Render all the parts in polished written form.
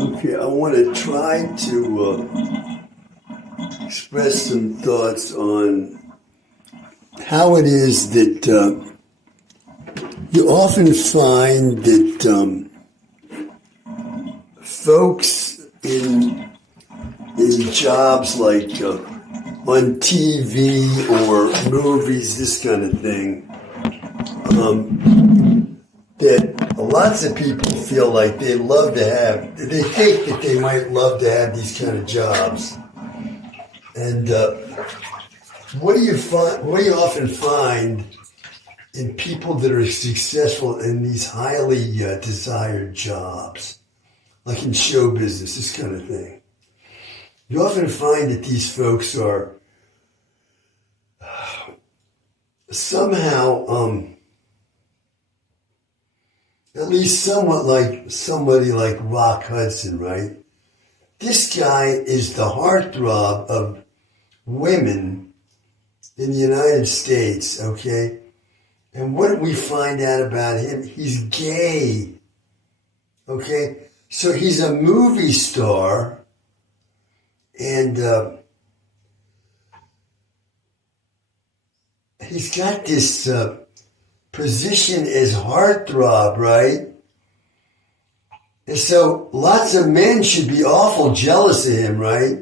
Okay, I want to try to express some thoughts on how it is that you often find that folks in jobs like on TV or movies, this kind of thing, that lots of people feel like they think that they might love to have these kind of jobs. And what do you often find in people that are successful in these highly desired jobs, like in show business, this kind of thing? You often find that these folks are somehow, at least somewhat like somebody like Rock Hudson, right? This guy is the heartthrob of women in the United States, okay? And what did we find out about him? He's gay, okay? So he's a movie star, and he's got this position as heartthrob, right? And so lots of men should be awful jealous of him, right?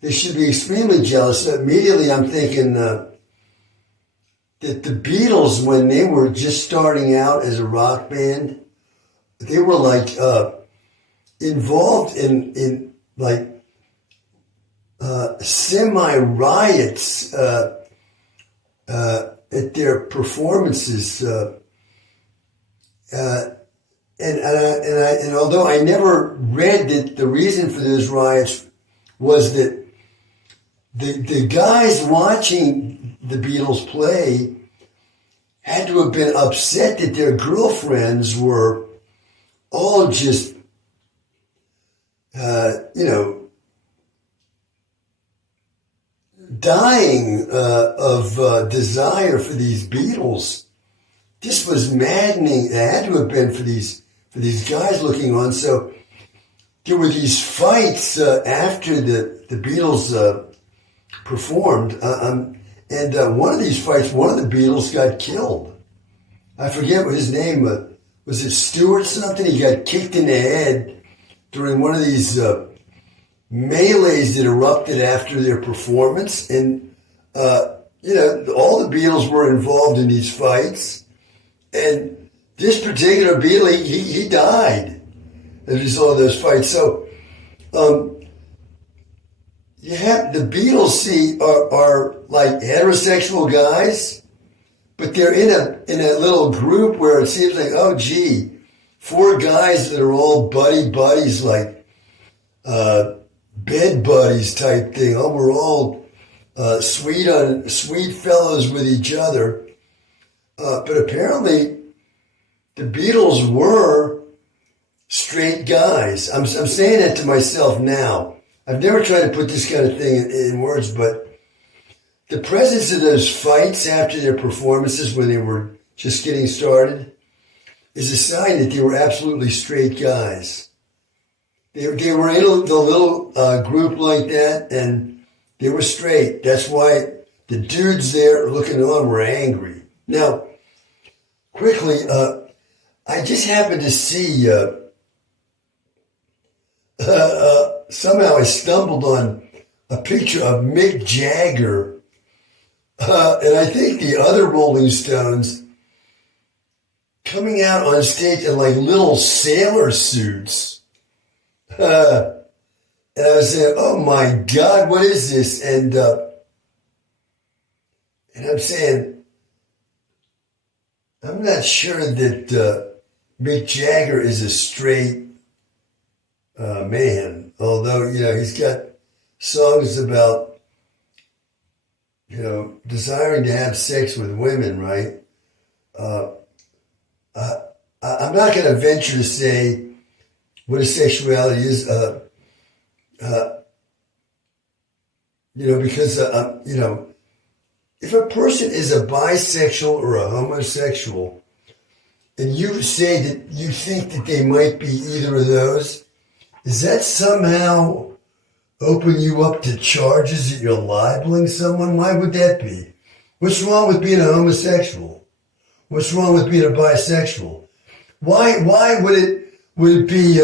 They should be extremely jealous. So immediately I'm thinking that the Beatles, when they were just starting out as a rock band, they were like involved in like semi-riots at their performances. And although I never read that the reason for those riots was that the guys watching the Beatles play had to have been upset that their girlfriends were all just, dying of desire for these Beatles. This was maddening. It had to have been for these guys looking on. So there were these fights after the Beatles performed, and one of these fights, one of the Beatles got killed. I forget what his name was. It Stewart something? He got kicked in the head during one of these melees that erupted after their performance, and all the Beatles were involved in these fights, and this particular Beatle, he died as a result of those fights. So you have the Beatles are like heterosexual guys, but they're in a little group where it seems like, oh gee, four guys that are all buddies, like bed buddies type thing. Oh, we're all sweet fellows with each other. But apparently the Beatles were straight guys. I'm saying that to myself now. I've never tried to put this kind of thing in words, but the presence of those fights after their performances when they were just getting started is a sign that they were absolutely straight guys. They were in a little group like that, and they were straight. That's why the dudes there looking on were angry. Now, quickly, I just happened to see, somehow I stumbled on a picture of Mick Jagger, and I think the other Rolling Stones coming out on stage in like little sailor suits. And I was saying, oh my God, what is this? And I'm saying, I'm not sure that Mick Jagger is a straight man, although, he's got songs about, desiring to have sex with women, right? I'm not going to venture to say what his sexuality is, because, if a person is a bisexual or a homosexual, and you say that you think that they might be either of those, does that somehow open you up to charges that you're libeling someone? Why would that be? What's wrong with being a homosexual? What's wrong with being a bisexual? Why would it be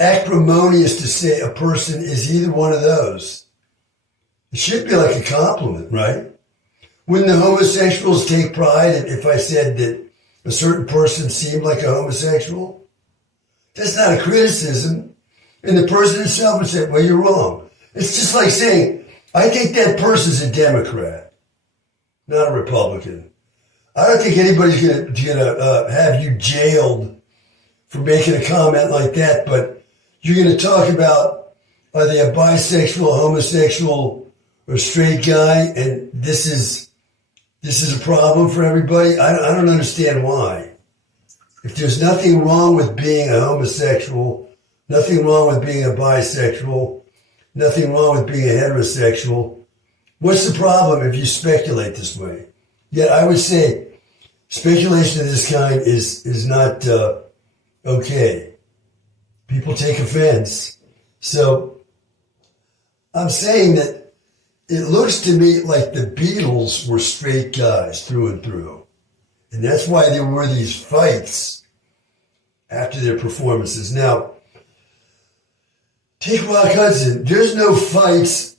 acrimonious to say a person is either one of those? It should be like a compliment, right? Wouldn't the homosexuals take pride if I said that a certain person seemed like a homosexual? That's not a criticism. And the person himself would say, well, you're wrong. It's just like saying, I think that person's a Democrat, not a Republican. I don't think anybody's gonna have you jailed for making a comment like that, but you're gonna talk about, are they a bisexual, homosexual, or straight guy, and this is a problem for everybody? I don't understand why. If there's nothing wrong with being a homosexual, nothing wrong with being a bisexual, nothing wrong with being a heterosexual, what's the problem if you speculate this way? Yet I would say speculation of this kind is not okay. People take offense. So I'm saying that it looks to me like the Beatles were straight guys through and through. And that's why there were these fights after their performances. Now, take Rock Hudson. There's no fights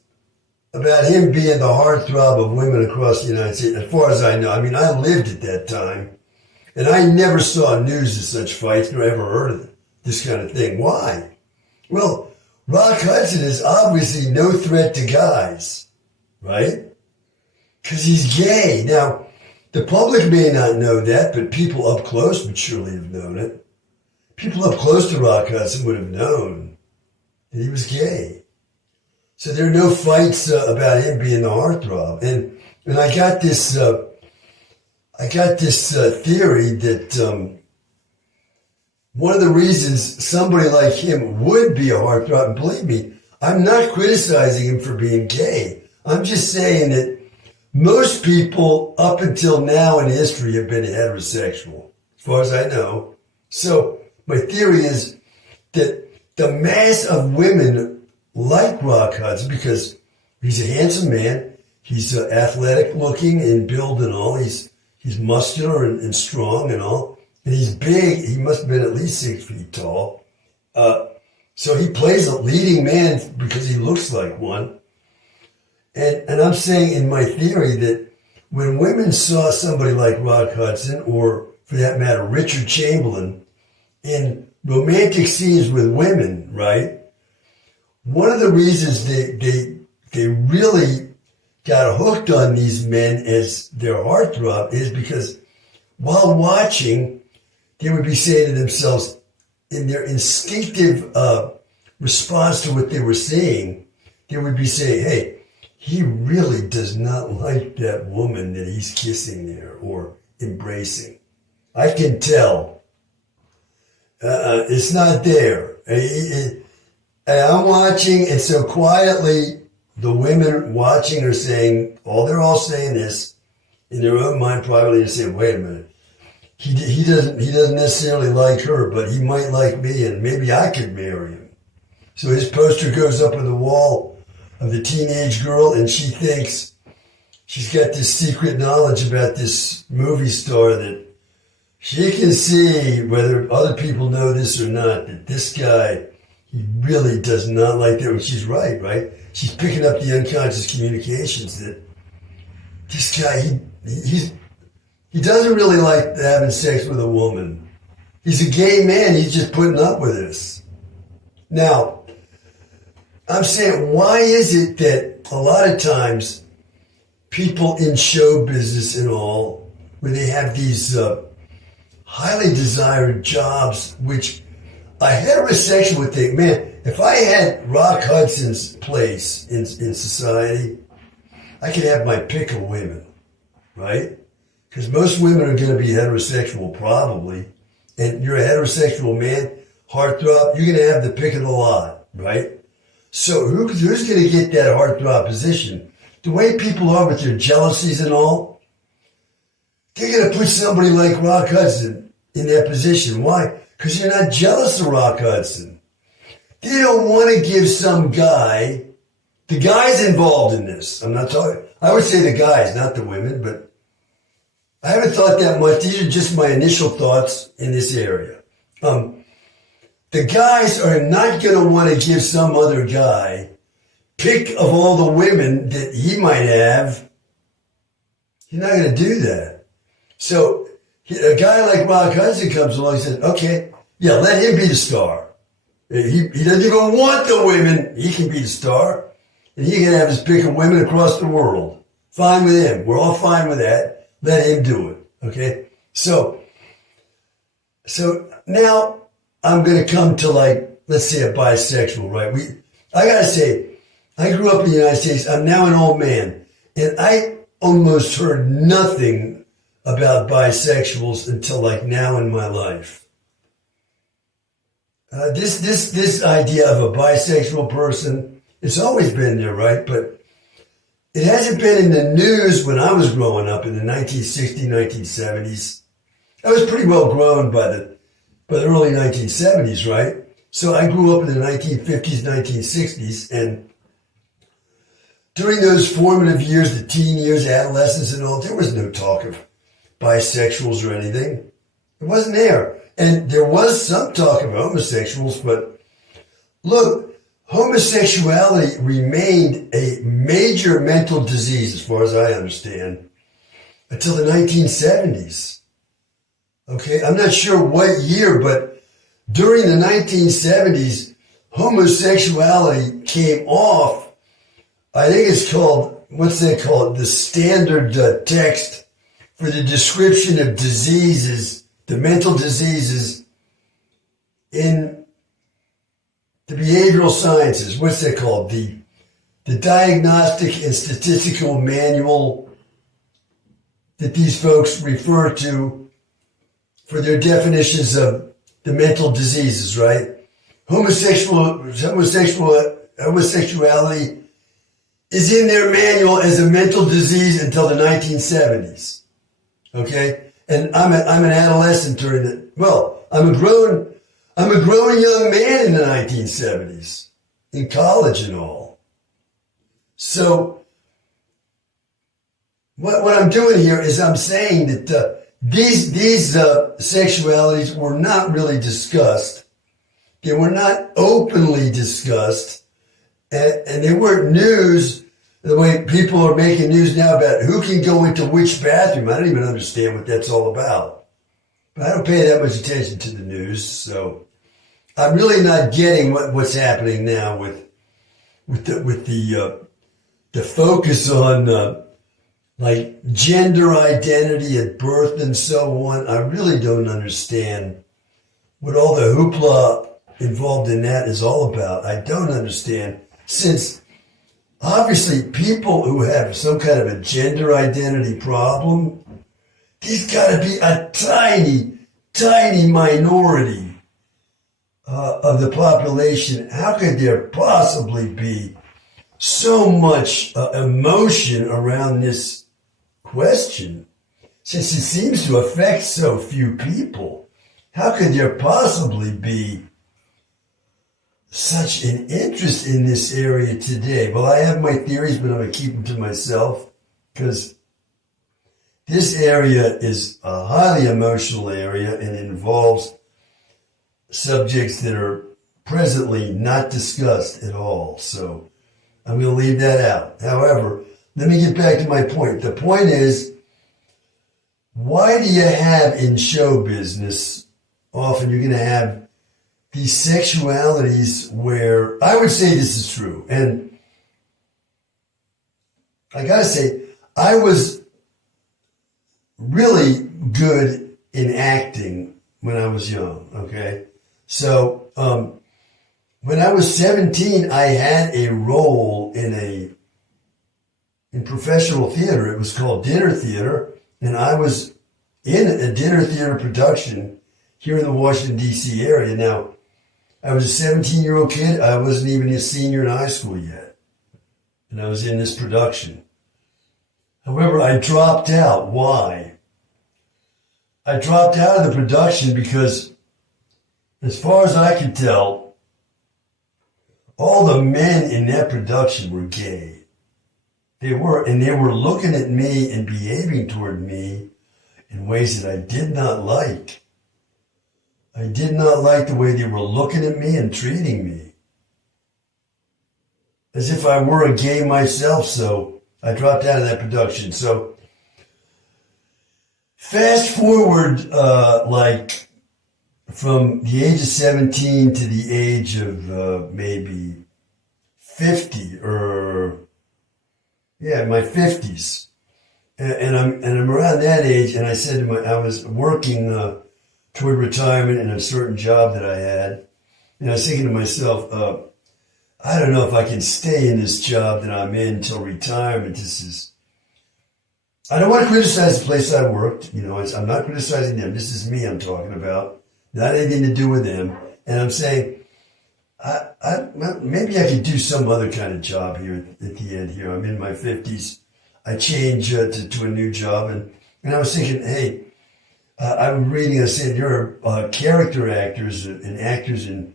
about him being the heartthrob of women across the United States, as far as I know. I mean, I lived at that time, and I never saw news of such fights, nor ever heard of this kind of thing. Why? Well, Rock Hudson is obviously no threat to guys, right? Because he's gay. Now, the public may not know that, but people up close would surely have known it. People up close to Rock Hudson would have known that he was gay. So there are no fights about him being the heartthrob. And I got this theory that one of the reasons somebody like him would be a heartthrob, and believe me, I'm not criticizing him for being gay. I'm just saying that most people up until now in history have been heterosexual, as far as I know. So my theory is that the mass of women like Rock Hudson, because he's a handsome man, he's athletic looking in build and all, he's muscular and strong and all, and he's big. He must have been at least 6 feet tall. So he plays a leading man because he looks like one. And I'm saying in my theory that when women saw somebody like Rock Hudson, or for that matter, Richard Chamberlain, in romantic scenes with women, right? One of the reasons they really got hooked on these men as their heartthrob is because while watching, they would be saying to themselves, in their instinctive response to what they were seeing, they would be saying, hey, he really does not like that woman that he's kissing there or embracing. I can tell. It's not there. And I'm watching, and so quietly, the women watching are saying, they're all saying this in their own mind privately, and saying, wait a minute, he doesn't necessarily like her, but he might like me, and maybe I could marry him. So his poster goes up on the wall of the teenage girl, and she thinks she's got this secret knowledge about this movie star that she can see, whether other people know this or not, that this guy, he really does not like that. And she's right? She's picking up the unconscious communications that this guy, he doesn't really like having sex with a woman. He's a gay man. He's just putting up with this. Now, I'm saying, why is it that a lot of times people in show business and all, where they have these highly desired jobs, which a heterosexual would think, man, if I had Rock Hudson's place in society, I could have my pick of women, right? Because most women are going to be heterosexual probably, and you're a heterosexual man, heartthrob, you're going to have the pick of the lot, right? So who's going to get that heartthrob position? The way people are with their jealousies and all, they're going to put somebody like Rock Hudson in that position. Why? Because you're not jealous of Rock Hudson. They don't want to give some guy, the guys involved in this. I'm not talking, I would say the guys, not the women, but I haven't thought that much. These are just my initial thoughts in this area. The guys are not going to want to give some other guy pick of all the women that he might have. You're not going to do that. So a guy like Rock Hudson comes along and says, okay, yeah, let him be the star. He doesn't even want the women. He can be the star. And he can have his pick of women across the world. Fine with him. We're all fine with that. Let him do it. Okay? So now I'm going to come to, like, let's say a bisexual, right? I got to say, I grew up in the United States. I'm now an old man. And I almost heard nothing about bisexuals until, like, now in my life. This idea of a bisexual person, it's always been there, right? But it hasn't been in the news when I was growing up in the 1960s, 1970s. I was pretty well grown by the early 1970s, right? So I grew up in the 1950s, 1960s, and during those formative years, the teen years, adolescence and all, there was no talk of bisexuals or anything. It wasn't there. And there was some talk of homosexuals, but look, homosexuality remained a major mental disease, as far as I understand, until the 1970s. Okay, I'm not sure what year, but during the 1970s, homosexuality came off. I think it's called, what's that called? The standard text for the description of diseases, the mental diseases in the behavioral sciences. What's that called? The Diagnostic and Statistical Manual that these folks refer to for their definitions of the mental diseases, right? Homosexuality is in their manual as a mental disease until the 1970s. Okay? And I'm an adolescent during I'm a grown young man in the 1970s, in college and all. So what I'm doing here is I'm saying that these sexualities were not really discussed. They were not openly discussed, and they weren't news the way people are making news now about who can go into which bathroom. I don't even understand what that's all about. But I don't pay that much attention to the news, so I'm really not getting what's happening now with the focus on like gender identity at birth and so on. I really don't understand what all the hoopla involved in that is all about. I don't understand, since obviously people who have some kind of a gender identity problem, there's got to be a tiny minority of the population. How could there possibly be so much emotion around this question, since it seems to affect so few people? How could there possibly be such an interest in this area today? Well, I have my theories, but I'm going to keep them to myself, because this area is a highly emotional area and involves subjects that are presently not discussed at all. So I'm going to leave that out. However, let me get back to my point. The point is, why do you have in show business, often you're going to have these sexualities where, I would say this is true, and I gotta say, I was really good in acting when I was young, okay? So, when I was 17, I had a role in professional theater. It was called dinner theater, and I was in a dinner theater production here in the Washington, D.C. area. Now, I was a 17-year-old kid. I wasn't even a senior in high school yet, and I was in this production. However, I dropped out. Why? I dropped out of the production because, as far as I could tell, all the men in that production were gay. They were, and they were looking at me and behaving toward me in ways that I did not like. I did not like the way they were looking at me and treating me, as if I were a gay myself. So I dropped out of that production. So fast forward, like from the age of 17 to the age of maybe 50, or my 50s, and I'm around that age. And I said to I was working toward retirement in a certain job that I had, and I was thinking to myself, I don't know if I can stay in this job that I'm in until retirement. I don't want to criticize the place I worked. I'm not criticizing them. This is me I'm talking about. Not anything to do with them. And I'm saying, maybe I could do some other kind of job here at the end here. I'm in my 50s. I change to a new job. And I was thinking, hey, I'm reading, I said, there are character actors and actors who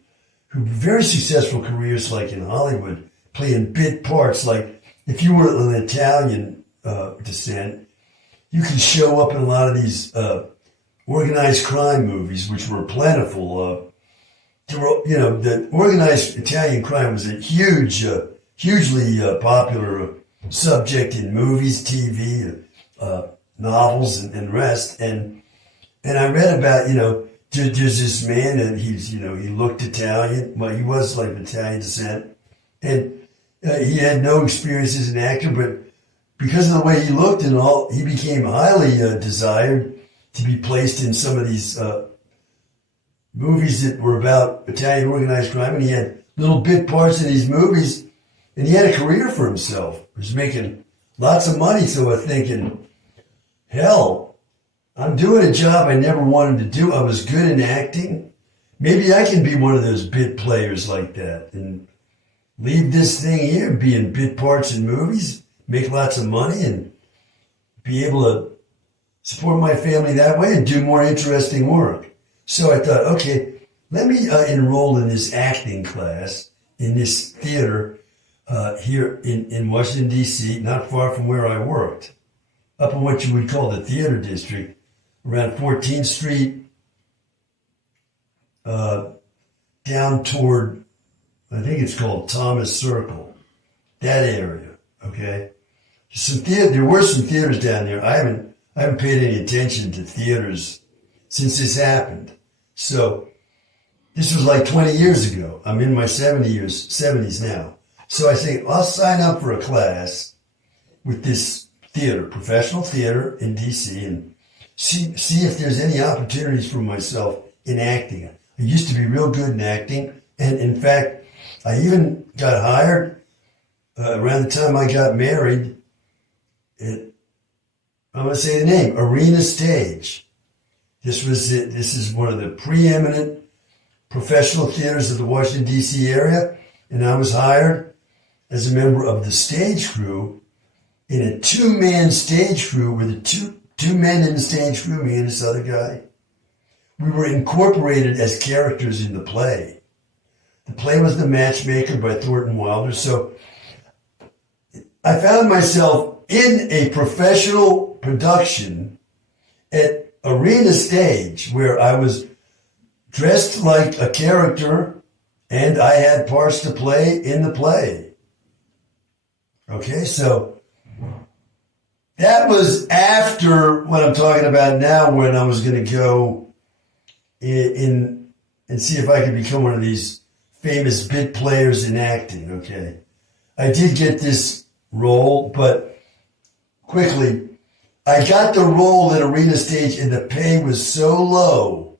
have very successful careers, like in Hollywood, playing bit parts. Like if you were an Italian descent, you can show up in a lot of these organized crime movies, which were plentiful. The organized Italian crime was a hugely popular subject in movies, TV, novels, and rest. And I read about, there's this man, and he looked Italian. Well, he was like of Italian descent. And he had no experience as an actor, but because of the way he looked and all, he became highly desired to be placed in some of these movies that were about Italian organized crime. And he had little bit parts in these movies, and he had a career for himself. He was making lots of money. So I was thinking, hell, I'm doing a job I never wanted to do. I was good in acting. Maybe I can be one of those bit players like that and leave this thing here, be in bit parts in movies, make lots of money, and be able to support my family that way and do more interesting work. So I thought, okay, let me enroll in this acting class in this theater here in Washington, D.C., not far from where I worked, up in what you would call the theater district, around 14th Street, down toward, I think it's called Thomas Circle, that area, okay? There were some theaters down there. I haven't paid any attention to theaters since this happened. So this was like 20 years ago. I'm in my 70s now. So I think I'll sign up for a class with this theater, professional theater in DC, and see if there's any opportunities for myself in acting. I used to be real good in acting, and in fact, I even got hired around the time I got married at, I'm going to say the name, Arena Stage. This is one of the preeminent professional theaters of the Washington, D.C. area, and I was hired as a member of the stage crew in a two-man stage crew with the two men in the stage crew, me and this other guy. We were incorporated as characters in the play. The play was The Matchmaker by Thornton Wilder. So I found myself in a professional production at Arena Stage where I was dressed like a character and I had parts to play in the play. Okay, so that was after what I'm talking about now, when I was going to go in and see if I could become one of these famous bit players in acting, okay? I did get this role, but quickly, I got the role at Arena Stage and the pay was so low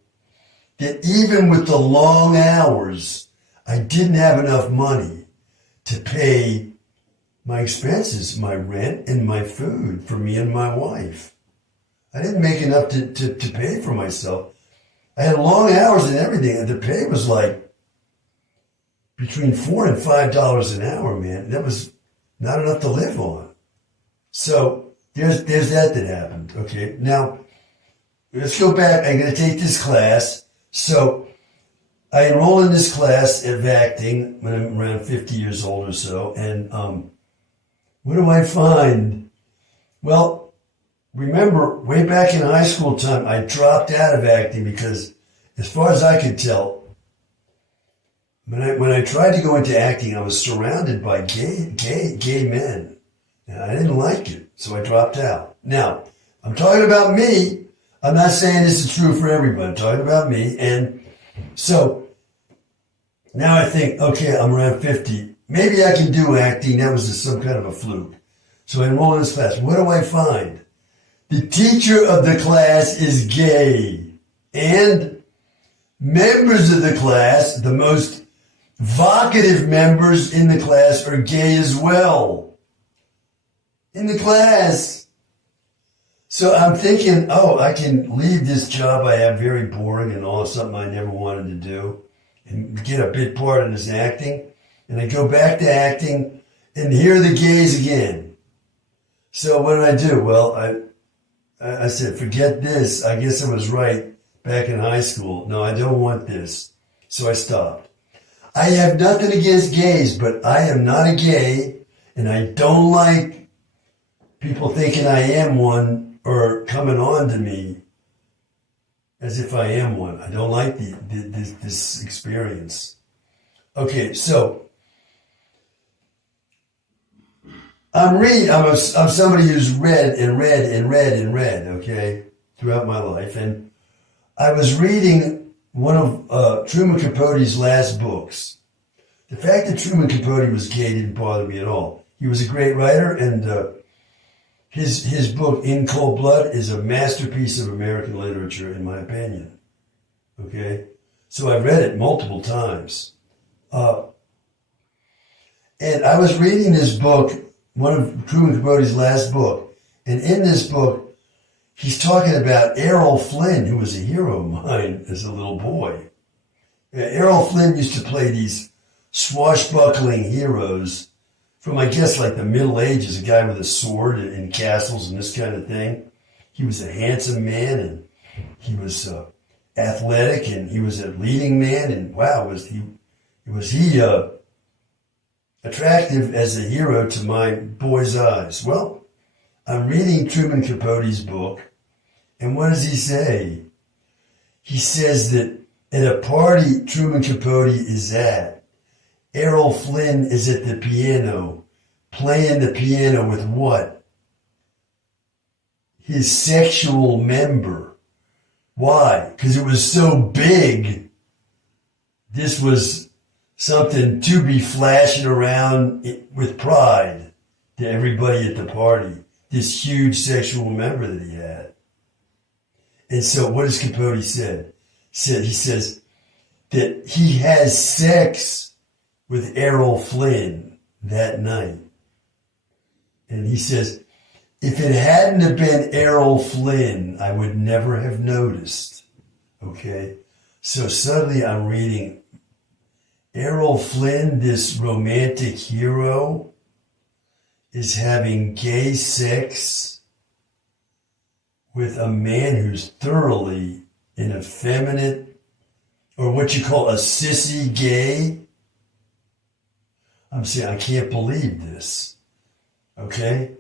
that even with the long hours, I didn't have enough money to pay my expenses, my rent and my food for me and my wife. I didn't make enough to pay for myself. I had long hours and everything, and the pay was like between $4 and $5 an hour, man. That was not enough to live on. So there's that happened. Okay, now let's go back. I'm going to take this class. So I enroll in this class of acting when I'm around 50 years old or so. And what do I find? Well, remember, way back in high school time, I dropped out of acting because, as far as I could tell, when I tried to go into acting, I was surrounded by gay men. And I didn't like it, so I dropped out. Now, I'm talking about me. I'm not saying this is true for everybody. I'm talking about me. And so now I think, okay, I'm around 50. Maybe I can do acting. That was just some kind of a fluke. So I enroll in this class. What do I find? The teacher of the class is gay. And members of the class, the most vocative members in the class, are gay as well. In the class. So I'm thinking, oh, I can leave this job I have, very boring and all, something I never wanted to do, and get a bit part in this acting. And I go back to acting, and here are the gays again. So what did I do? Well, I said, forget this. I guess I was right back in high school. No, I don't want this. So I stopped. I have nothing against gays, but I am not a gay, and I don't like people thinking I am one or coming on to me as if I am one. I don't like this experience. Okay, so I'm somebody who's read, okay, throughout my life. And I was reading one of Truman Capote's last books. The fact that Truman Capote was gay didn't bother me at all. He was a great writer, and his book, In Cold Blood, is a masterpiece of American literature, in my opinion. Okay? So I read it multiple times. And I was reading this book, one of Truman Capote's last book. And in this book, he's talking about Errol Flynn, who was a hero of mine as a little boy. Errol Flynn used to play these swashbuckling heroes from, I guess, like the Middle Ages, a guy with a sword and castles and this kind of thing. He was a handsome man, and he was athletic, and he was a leading man, and wow, was he attractive as a hero to my boy's eyes. Well, I'm reading Truman Capote's book, and what does he say? He says that at a party Truman Capote is at, Errol Flynn is at the piano, playing the piano with what? His sexual member. Why? Because it was so big. This was something to be flashing around with pride to everybody at the party. This huge sexual member that he had. And so what does Capote say? He says that he has sex with Errol Flynn that night. And he says, if it hadn't have been Errol Flynn, I would never have noticed. Okay? So suddenly I'm reading Errol Flynn, this romantic hero, is having gay sex with a man who's thoroughly an effeminate, or what you call a sissy gay. I'm saying, I can't believe this. Okay?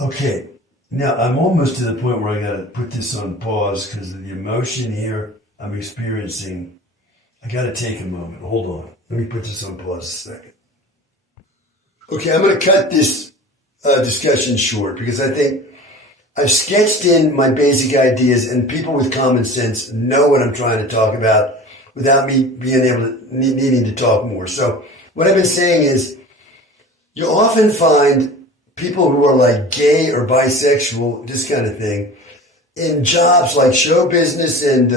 Okay. Now, I'm almost to the point where I got to put this on pause because of the emotion here I'm experiencing. I got to take a moment. Hold on. Let me put this on pause a second. Okay, I'm going to cut this discussion short because I think I've sketched in my basic ideas, and people with common sense know what I'm trying to talk about without me being able to, needing to talk more. So what I've been saying is you often find people who are like gay or bisexual, this kind of thing, in jobs like show business and,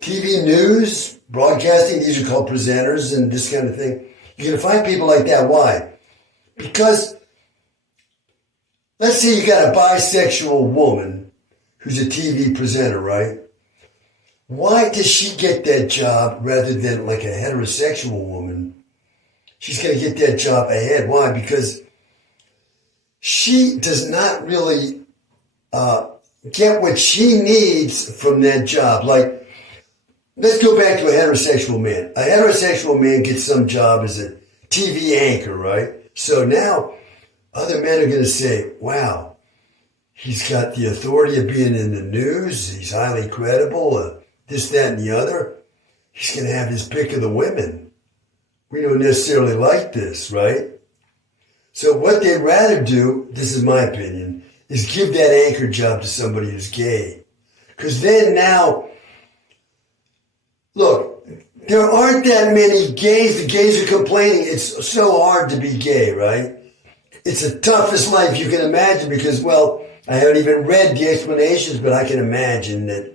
TV news, broadcasting. These are called presenters and this kind of thing. You're going to find people like that. Why? Because let's say you got a bisexual woman who's a TV presenter, right? Why does she get that job rather than like a heterosexual woman? She's going to get that job ahead. Why? Because she does not really get what she needs from that job. Like, let's go back to a heterosexual man. A heterosexual man gets some job as a TV anchor, right? So now other men are going to say, wow, he's got the authority of being in the news. He's highly credible, this, that, and the other. He's going to have his pick of the women. We don't necessarily like this, right? So what they'd rather do, this is my opinion, is give that anchor job to somebody who's gay. Because then now, look, there aren't that many gays. The gays are complaining. It's so hard to be gay, right? It's the toughest life you can imagine because, well, I haven't even read the explanations, but I can imagine that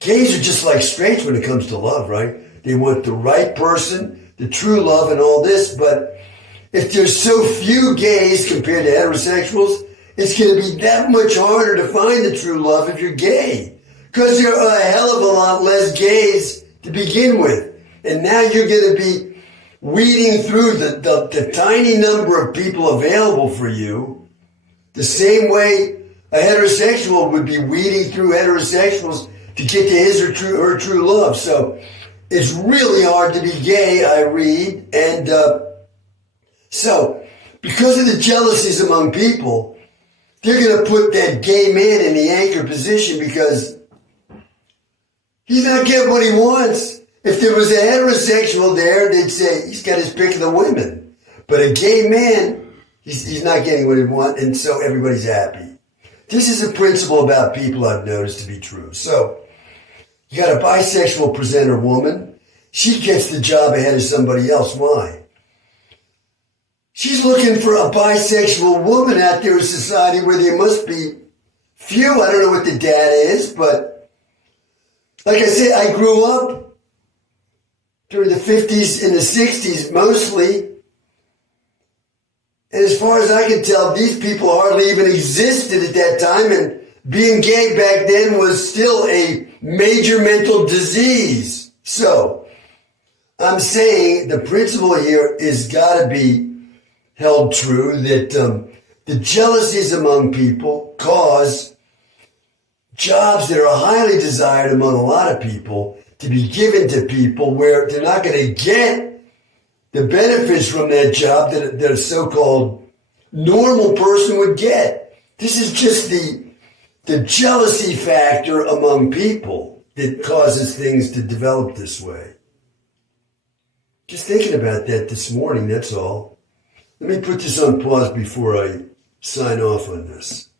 gays are just like straights when it comes to love, right? They want the right person, the true love and all this, but if there's so few gays compared to heterosexuals, it's going to be that much harder to find the true love if you're gay. Because there are a hell of a lot less gays to begin with. And now you're going to be weeding through the tiny number of people available for you the same way a heterosexual would be weeding through heterosexuals to get to his or her true love. So it's really hard to be gay, I read. And so because of the jealousies among people, they're going to put that gay man in the anchor position because he's not getting what he wants. If there was a heterosexual there, they'd say he's got his pick of the women. But a gay man, he's not getting what he wants, and so everybody's happy. This is a principle about people I've noticed to be true. So you got a bisexual presenter woman. She gets the job ahead of somebody else. Why? She's looking for a bisexual woman out there in society where there must be few. I don't know what the data is, but like I said, I grew up during the 50s and the 60s mostly. And as far as I can tell, these people hardly even existed at that time. And being gay back then was still a major mental disease. So I'm saying the principle here is got to be held true that the jealousies among people cause jobs that are highly desired among a lot of people to be given to people where they're not going to get the benefits from that job that a so-called normal person would get. This is just the jealousy factor among people that causes things to develop this way. Just thinking about that this morning, that's all. Let me put this on pause before I sign off on this.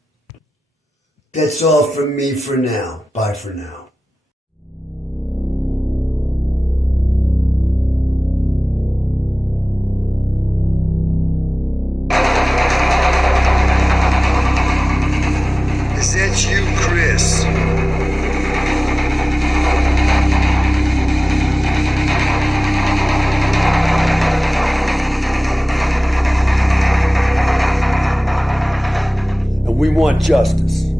That's all from me for now. Bye for now. Is that you, Chris? We want justice.